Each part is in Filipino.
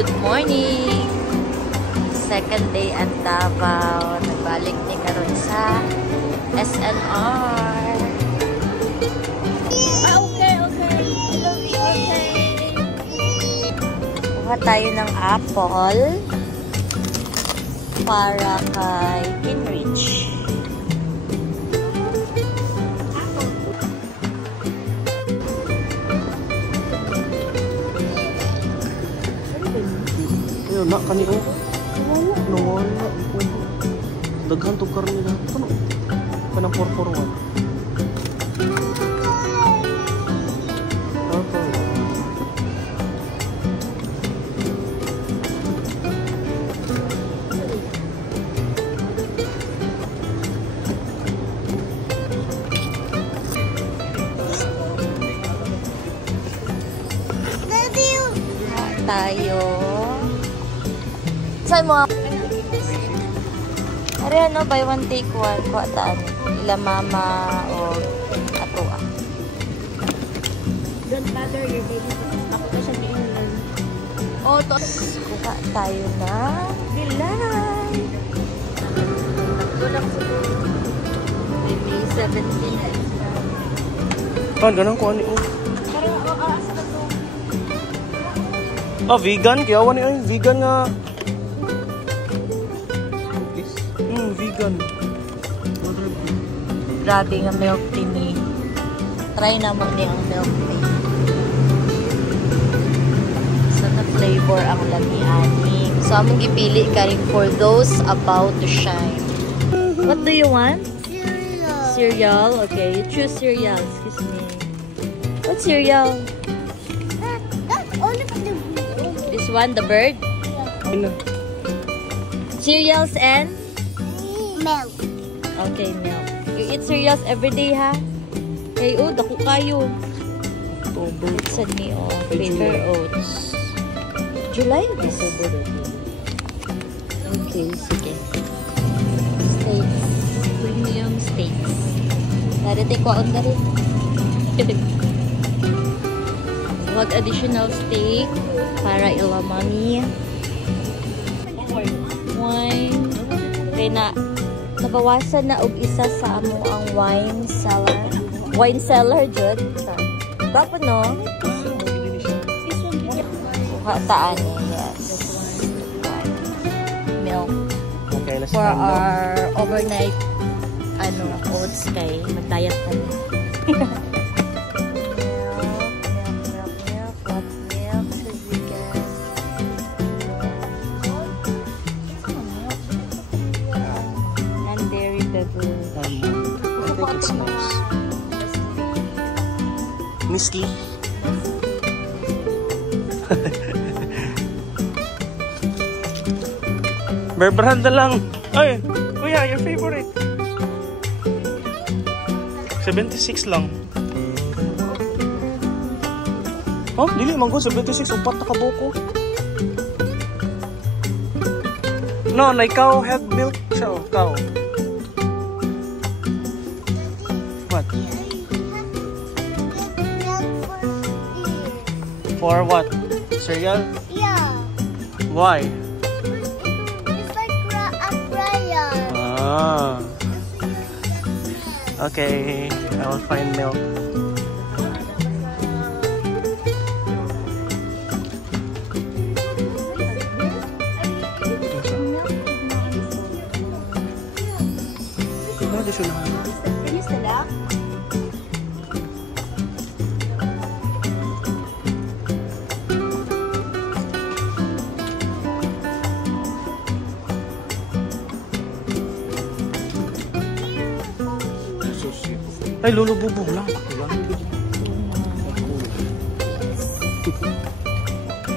Good morning! Second day at Davao. Nagbalik ni karon sa SNR. Okay. Kuha tayo ng apple para kay Kinrich. Ayun na kanino. Nawala. Daghan to karne na. Ano? Kanang 441. 441. Tayo. Saan mo? Are ano, buy one take one. Kuha taan. Ila mama o ato ah. Don't bother your baby. Ako pa siya niinan. O, to. Kuha tayo na dilay. Kulang siguro. Maybe 17. Ganun ko ani. Parang asa ka to. Vegan kaya wani ay vegan nga. Vegan. Grabe nga milk tea ni. Try na mo ni ang milk tea. So na flavor ang lami-ani. So among ipili ka rin for those about to shine. What do you want? Cereal. Okay, you choose cereal. Excuse me. What cereal? This one, the bird? Cereals and? Milk. Okay, milk. You eat cereals every day, ha? Hey, oh, dako kayo. Sa ni, oh, Paper Oats. July? Okay, sige. Steaks. Premium steaks. Narite ko on na rin. Wag additional steak para ilamani. Wine. Okay na. Nabawasan na og isa sa amo ang wine cellar. Wine cellar, Jud. Dapat, no? Kuha taan eh, yes. Milk. Okay, let's for our overnight oats kay mag-diet kami. Misky. Bear brand na lang. Ay, kuya, your favorite. 76 lang. Oh, dili man ko 76 upat na kabuko. No, like cow have milk siya, oh, cow. What? For what? Cereal? Yeah. Why? It's like a crayon. Ah. Okay, I will find milk. Finish na lang? Ay, lulububog lang.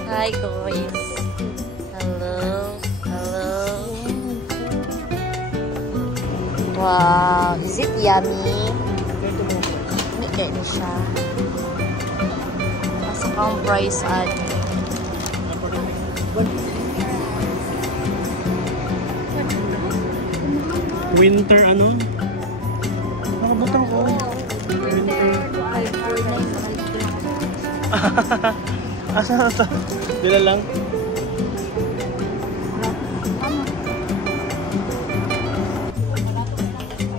Hi, guys. Hello. Wow, is it yummy? Hindi kayo siya. Nasa kang price at winter ano? Nakabutang ko. Asa na ito? Dila lang?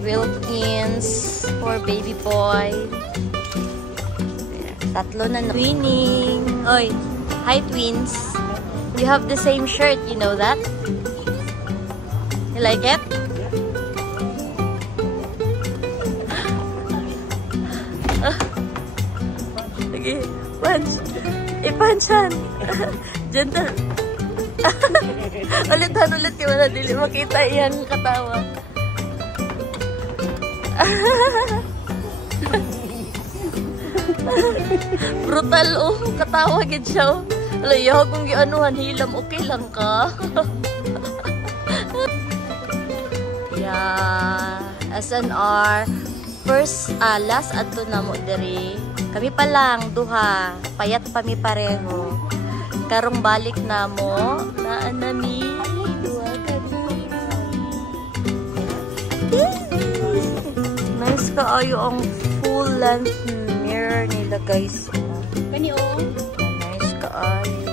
Wilkins for baby boy. Tatlo na twinning. Oy, hi twins. You have the same shirt, you know that? You like it? Okay, punch. I-punchan. Gentle. Ulit yung wala dili makita iyang katawa. Brutal oh, katawa gid siya oh. Ala, yaw kung gianuhan hilam, okay lang ka? Yeah, SNR. First, last adto na mo diri. Kami pa lang, duha. Payat pa mi pareho. Karong balik na mo, naan na mi. Duha kami. Nice kaayo ang full length mirror nila guys. Kani oh. Nice kaayo.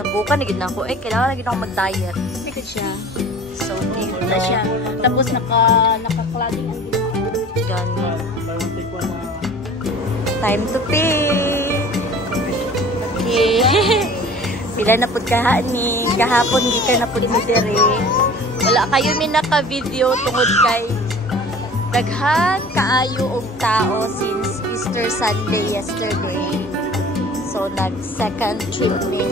Nabukan na gid na ako. Kailangan na gid ako mag-diet. Likod siya. So cute. Wala siya. Tapos naka-cladding ang ginawa. Ganyan. Time to pay. Okay. Pila na pud kaha ni kahapon gikan na pud mi diri. Wala kayo mi naka-video tungod kay daghan kaayo og tao since Easter Sunday yesterday. So nag second trip ni.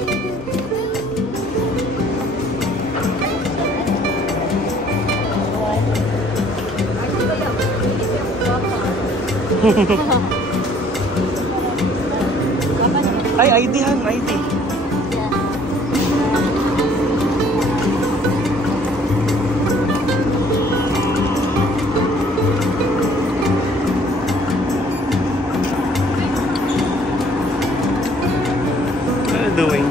Ay, ID han, ID. What are you doing?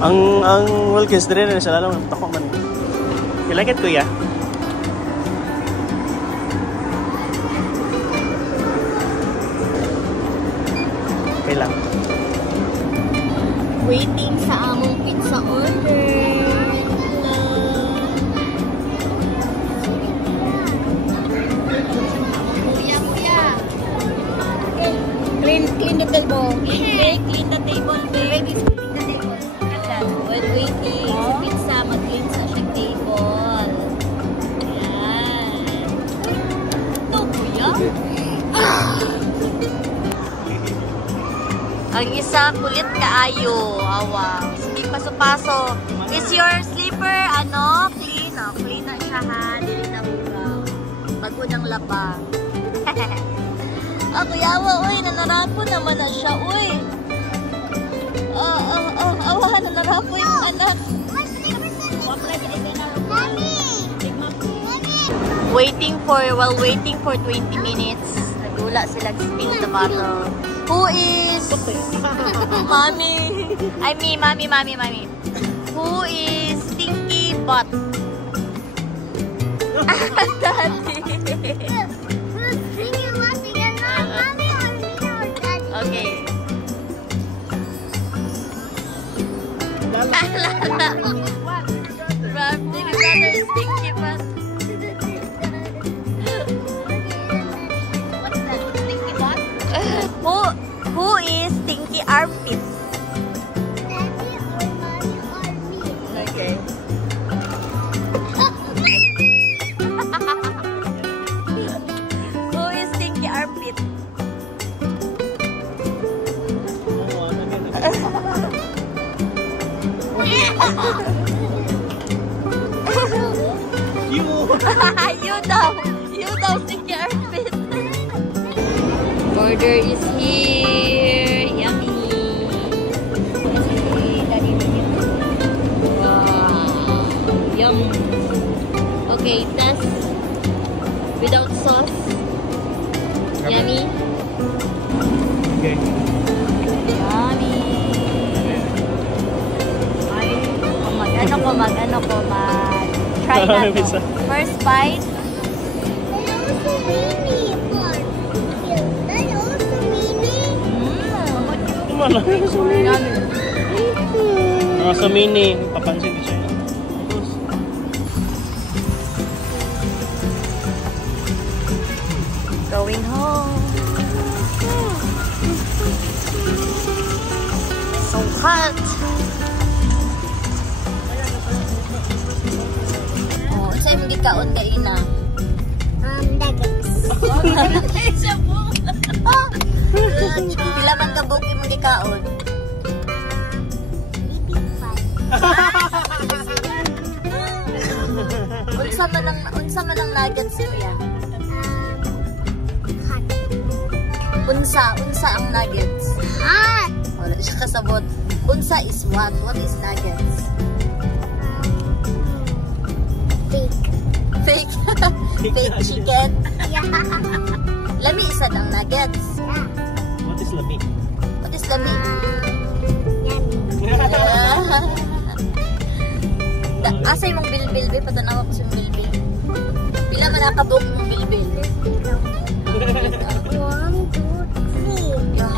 Ang Wilkins dire na sa lalong tako man. You like it, kuya? Okay lang. Waiting sa among pizza order. Clean the table. Clean the table, baby. While waiting sa pizza, mag-clean sa siya table. Ayan. Ito, kuya. Ang isa, kulit kaayo. Awang. Sige, paso-paso. Is your slipper, clean? Oh, clean na siya ha. Dili na bugaw. Bago ng labang. Kuya, uy, nanarapo naman na siya, uy. Awa, nanarapo yung anak. While waiting for 20 minutes, nagula sila spill the bottle. Who is Mommy? I mean, Mommy. Who is Stinky Butt? Daddy. Okay. Stinky Butt. What's that? Stinky Butt? Who is Stinky Armpit? You daw, sige Arvin. Order is here. Yummy. Wow. Yum. Okay, test. Without sauce. Yummy. Okay. Yummy. Ano ko mag try na to. First bite. Sa mini, papansin ko siya. Going home. So hot. Oh, sa'yo mong gikaon ka ina. Nuggets. Pila man ka buki mong gikaon. Unsa man ang nuggets kuya? Hot. Unsa ang nuggets? Hot. Wala siya kasabot. Unsa is what? What is nuggets? Fake. Fake. Fake chicken. Yeah. Lami isa ang nuggets. Yeah. What is lami? What is lami? Yummy. Asay mong bilbil, be, patanawa ko sa bilbil. Pila man nakabuok mong bilbil. 1, 2, 3. Yung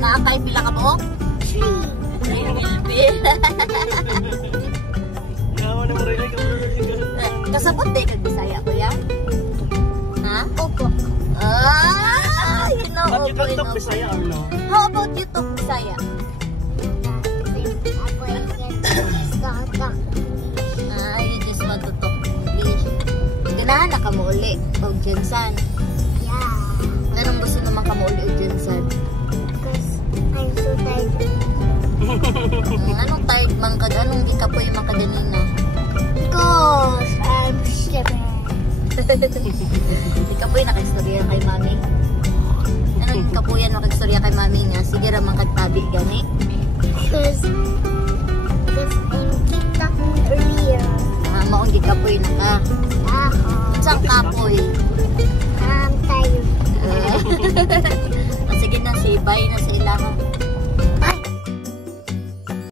naakay pila ka buok? 3. Bilbil. Kasabot din kag Bisaya ko yan? Ha? Opo. Ah, you know, But you opo, don't talk Bisaya or no? How about you talk Bisaya? You just want to talk English. Ganahan na ka mo uli, o Jensan. Yeah. Anong gusto naman ka mo uli, o Jensan? Because I'm so tired. Anong tired man ka? Anong gikapoy man ka ganina? Because I'm shivering. Gikapoy na kagstorya kay mami? Anong gikapoyan mo kagstorya kay mami nga? Sige ramang kagtabi gani? Because